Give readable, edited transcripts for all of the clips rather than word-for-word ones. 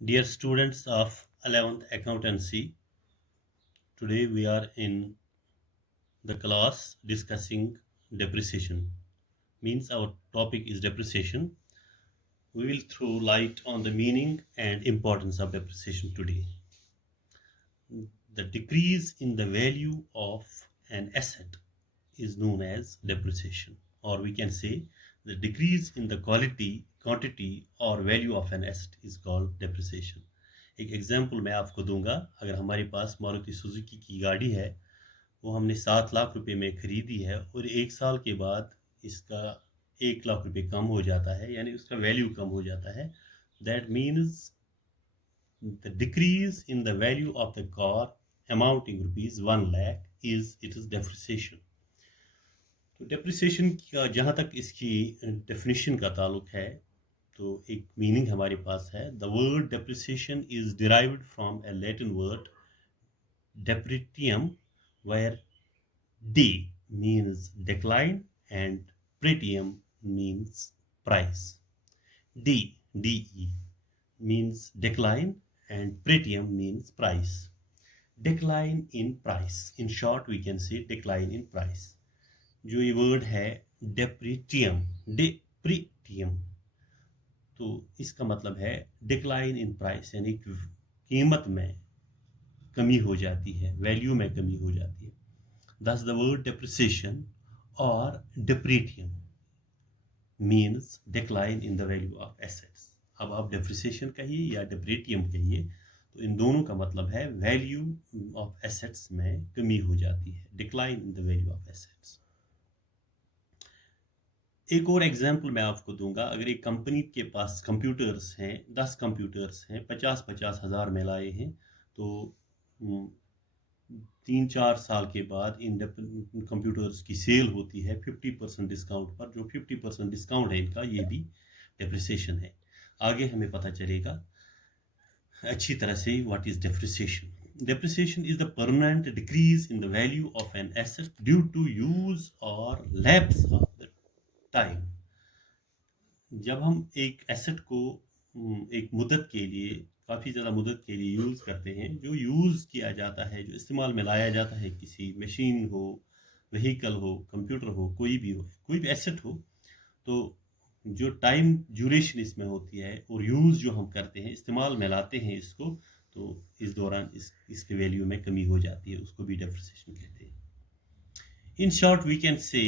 Dear students of 11th Accountancy, today we are in the class discussing depreciation. Means our topic is depreciation. We will throw light on the meaning and importance of depreciation today. The decrease in the value of an asset is known as depreciation, or we can say the decrease in the quality, quantity or value of an asset is called depreciation. एक example मैं आपको दूंगा। अगर हमारे पास Maruti Suzuki की गाड़ी है, वो हमने 7 लाख रुपए में खरीदी है और 1 साल के बाद इसका 1 लाख रुपए कम हो जाता है, यानी उसका वैल्यू कम हो जाता है। That means the decrease in the value of the car amounting rupees 1 lakh is depreciation. तो डेप्रिसिएशन का जहाँ तक इसकी डेफिनेशन का ताल्लुक है, तो एक मीनिंग हमारे पास है। The word depreciation is derived from A Latin word depretium, where D means decline and pretium means price. DE means decline and pretium means price. Decline in price. In short, we can say decline in price. जो ये word है डेप्रीटियम, तो इसका मतलब है decline in price, यानी कीमत में कमी हो जाती है, वैल्यू में कमी हो जाती है। Thus the word depreciation or depreciation means decline in the value of assets. अब आप depreciation कहिए या depreciation कहिए, तो इन दोनों का मतलब है वैल्यू ऑफ एसेट्स में कमी हो जाती है, decline in the value of assets. एक और एग्जांपल मैं आपको दूंगा। अगर एक कंपनी के पास कंप्यूटर्स हैं, 10 कंप्यूटर्स हैं, 50-50 हज़ार में लाए हैं, तो 3-4 साल के बाद इन कंप्यूटर्स की सेल होती है 50% डिस्काउंट पर। जो 50% डिस्काउंट है इनका, ये भी डेप्रिसिएशन है। आगे हमें पता चलेगा अच्छी तरह से what is depreciation. Depreciation is the permanent decrease in the value of an asset due to use or lapse of the time. जब हम एक एसेट को एक मुद्दत के लिए, काफ़ी ज़्यादा मुद्दत के लिए यूज़ करते हैं, जो यूज़ किया जाता है, जो इस्तेमाल में लाया जाता है, किसी मशीन हो, व्हीकल हो, कंप्यूटर हो, कोई भी एसेट हो, तो जो टाइम ड्यूरेशन इसमें होती है और यूज़ जो हम करते हैं, इस्तेमाल में लाते हैं इसको, तो इस दौरान इसके वैल्यू में कमी हो जाती है, उसको भी डेप्रिसिएशन कहते हैं। In short, we can say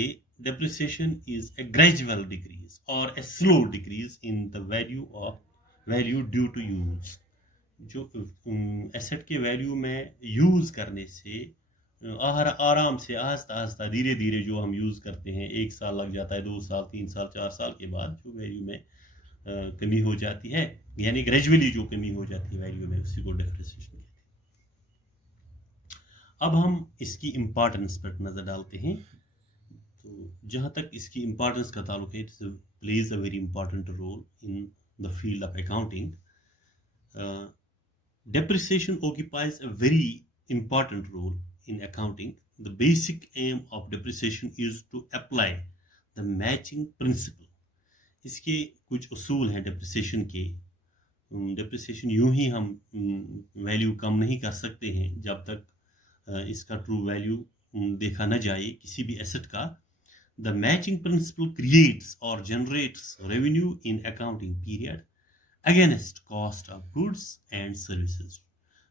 depreciation is a gradual decrease or a slow decrease in the value due to use. जो एसेट के वैल्यू में यूज़ करने से आराम से आहिस्ता आहिस्ता धीरे धीरे जो हम यूज़ करते हैं, 1 साल लग जाता है, 2 साल, 3 साल, 4 साल के बाद जो वैल्यू में कमी हो जाती है, यानी ग्रेजुअली जो कमी हो जाती है वैल्यू में, उसी को डेप्रिसिएशन कहते हैं। अब हम इसकी इम्पोर्टेंस पर नज़र डालते हैं। तो जहाँ तक इसकी इम्पोर्टेंस का ताल्लुक है, it plays a very important role in the field of accounting. Depreciation occupies a very important role in accounting. The basic aim of depreciation is to apply the matching principle. इसके कुछ उसूल हैं depreciation के। depreciation यूं ही हम value कम नहीं कर सकते हैं जब तक इसका ट्रू वैल्यू देखा न जाए किसी भी एसेट का। The matching principle creates or generates revenue in accounting period against cost of goods and services.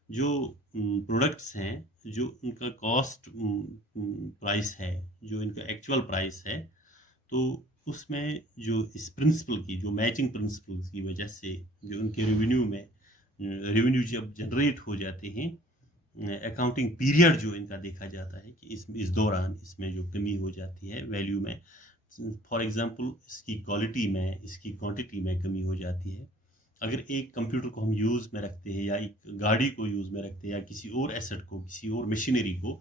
जो प्रोडक्ट्स हैं, जो उनका कॉस्ट प्राइस है, जो इनका एक्चुअल प्राइस है, तो उसमें जो इस प्रिंसिपल की, जो मैचिंग प्रिंसिपल की वजह से जो उनके रेवेन्यू जब जनरेट हो जाते हैं, अकाउंटिंग पीरियड जो इनका देखा जाता है कि इस दौरान इसमें जो कमी हो जाती है वैल्यू में, फॉर एग्जांपल इसकी क्वालिटी में, इसकी क्वांटिटी में कमी हो जाती है। अगर एक कंप्यूटर को हम यूज़ में रखते हैं, या एक गाड़ी को यूज़ में रखते हैं, या किसी और एसेट को, किसी और मशीनरी को,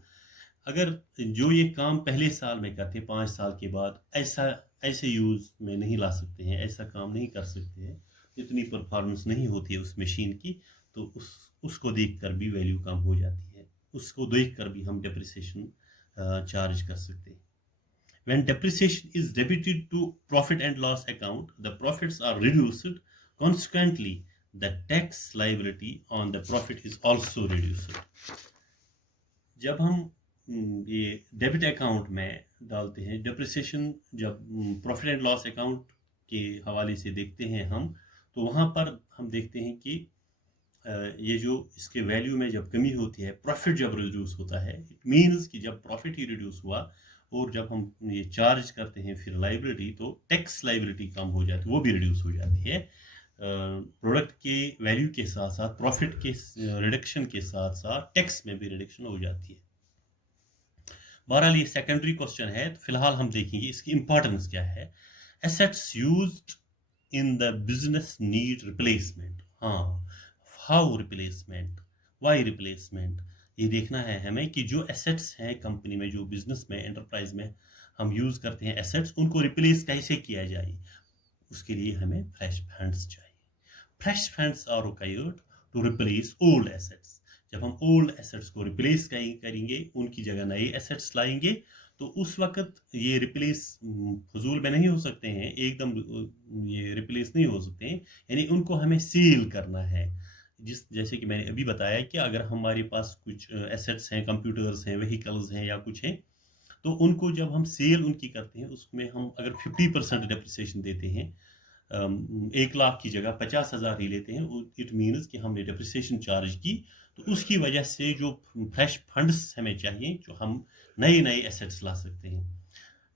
अगर जो ये काम पहले साल में करते, 5 साल के बाद ऐसे यूज़ में नहीं ला सकते हैं, ऐसा काम नहीं कर सकते हैं, इतनी परफॉर्मेंस नहीं होती है उस मशीन की, तो उसको देखकर भी वैल्यू कम हो जाती है, उसको देखकर भी हम डेप्रिसिएशन चार्ज कर सकते हैं। When depreciation is debited to profit and loss account, the profits are reduced. Consequently, the tax liability on the profit is also reduced. जब हम ये डेबिट अकाउंट में डालते हैं डेप्रिसिएशन, जब प्रॉफिट एंड लॉस अकाउंट के हवाले से देखते हैं हम, तो वहाँ पर हम देखते हैं कि ये जो इसके वैल्यू में जब कमी होती है, प्रॉफिट जब रिड्यूस होता है, इट मीन्स कि जब प्रॉफिट ही रिड्यूस हुआ और जब हम ये चार्ज करते हैं फिर लाइबिलिटी, तो टैक्स लाइबिलिटी कम हो जाती है, वो भी रिड्यूस हो जाती है। प्रोडक्ट के वैल्यू के साथ साथ प्रॉफिट के रिडक्शन के साथ साथ टैक्स में भी रिडक्शन हो जाती है। बहरहाल ये सेकेंडरी क्वेश्चन है, तो फिलहाल हम देखेंगे इसकी इंपॉर्टेंस क्या है। Assets used in the business need replacement. हाँ, हाउ रिप्लेसमेंट, वाई रिप्लेसमेंट, ये देखना है हमें कि जो एसेट्स हैं कंपनी में, जो बिजनेस में, एंटरप्राइज में हम यूज करते हैं एसेट्स, उनको रिप्लेस कैसे किया जाए। उसके लिए हमें फ्रेश फंड्स चाहिए। Fresh funds are required to replace old assets. जब हम ओल्ड एसेट्स को रिप्लेस करेंगे, उनकी जगह नए एसेट्स लाएंगे, तो उस वक्त ये रिप्लेस फजूल में नहीं हो सकते हैं, एकदम ये रिप्लेस नहीं हो सकते हैं, यानी उनको हमें सेल करना है। जैसे कि मैंने अभी बताया कि अगर हमारे पास कुछ एसेट्स हैं, कंप्यूटर्स हैं, व्हीकल्स हैं या कुछ हैं, तो उनको जब हम सेल उनकी करते हैं, उसमें हम अगर 50% डेप्रिसिएशन देते हैं, 1 लाख की जगह 50,000 ही लेते हैं, इट मीन्स कि हमने डेप्रिसिएशन चार्ज की, तो उसकी वजह से जो फ्रेश फंड्स हमें चाहिए, जो हम नए नए एसेट्स ला सकते हैं।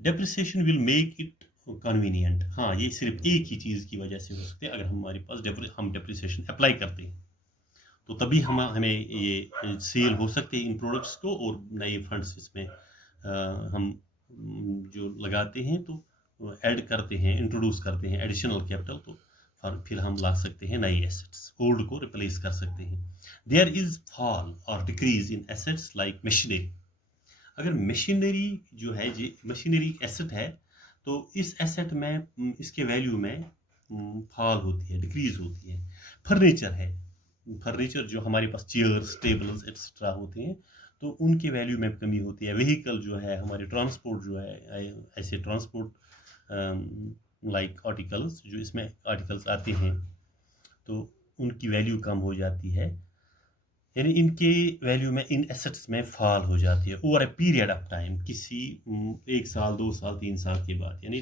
Depreciation will make it convenient. हाँ, ये सिर्फ एक ही चीज़ की वजह से हो सकते हैं, अगर हमारे पास हम डेप्रिसिएशन अप्लाई करते हैं, तो तभी हमें ये सेल हो सकते हैं इन प्रोडक्ट्स को, और नए फंड्स इसमें हम जो लगाते हैं, तो ऐड करते हैं, इंट्रोड्यूस करते हैं एडिशनल कैपिटल, तो फिर हम ला सकते हैं नए एसेट्स, ओल्ड को रिप्लेस कर सकते हैं। देयर इज फॉल और decrease in assets like machinery. अगर मशीनरी जो है, जी मशीनरी एसेट है, तो इस एसेट में, इसके वैल्यू में फॉल होती है, डिक्रीज होती है। फर्नीचर है, फर्नीचर जो हमारे पास चेयर्स, टेबल्स एक्सेट्रा होते हैं, तो उनके वैल्यू में कमी होती है। व्हीकल जो है, हमारे ट्रांसपोर्ट जो है, ऐसे ट्रांसपोर्ट लाइक आर्टिकल्स, जो इसमें आर्टिकल्स आते हैं, तो उनकी वैल्यू कम हो जाती है, यानी इनके वैल्यू में, इन एसेट्स में फॉल हो जाती है over a period of time, किसी 1 साल, 2 साल, 3 साल के बाद, यानी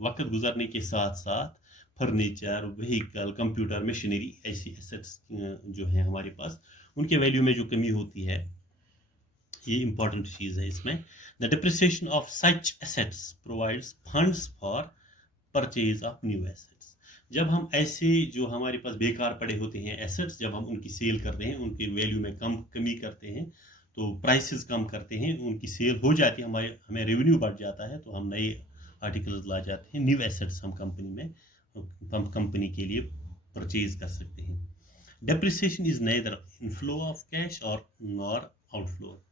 वक्त गुजरने के साथ साथ फर्नीचर, व्हीकल, कंप्यूटर, मशीनरी, ऐसी एसेट्स जो हैं हमारे पास, उनके वैल्यू में जो कमी होती है, ये इंपॉर्टेंट चीज़ है इसमें। The depreciation of such assets provides funds for purchase of new assets. जब हम ऐसे जो हमारे पास बेकार पड़े होते हैं एसेट्स, जब हम उनकी सेल करते हैं, उनके वैल्यू में कमी करते हैं, तो प्राइसेस कम करते हैं, उनकी सेल हो जाती है, हमें रेवेन्यू बढ़ जाता है, तो हम नए आर्टिकल्स ला जाते हैं, न्यू एसेट्स हम कंपनी के लिए परचेज कर सकते हैं। Depreciation is neither inflow of cash और nor outflow.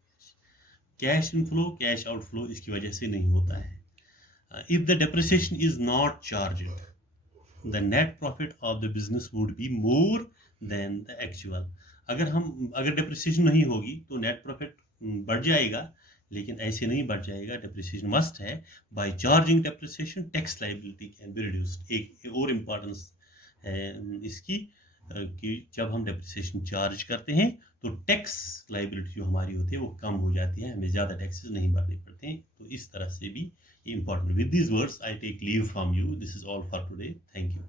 Cash inflow, cash outflow इसकी वजह से नहीं होता है। If the depreciation is not charged, the net profit of the business would be more than the actual। अगर डेप्रिसिएशन नहीं होगी तो नेट प्रॉफिट बढ़ जाएगा, लेकिन ऐसे नहीं बढ़ जाएगा, डेप्रिसिएशन मस्ट है। By charging depreciation tax liability can be reduced. एक और इम्पॉर्टेंस है इसकी, कि जब हम डेप्रिसिएशन चार्ज करते हैं, तो टैक्स लाइबिलिटी जो हमारी होती है वो कम हो जाती है, हमें ज़्यादा टैक्सेस नहीं भरने पड़ते हैं, तो इस तरह से भी important. With these words, I take leave from you. This is all for today. Thank you.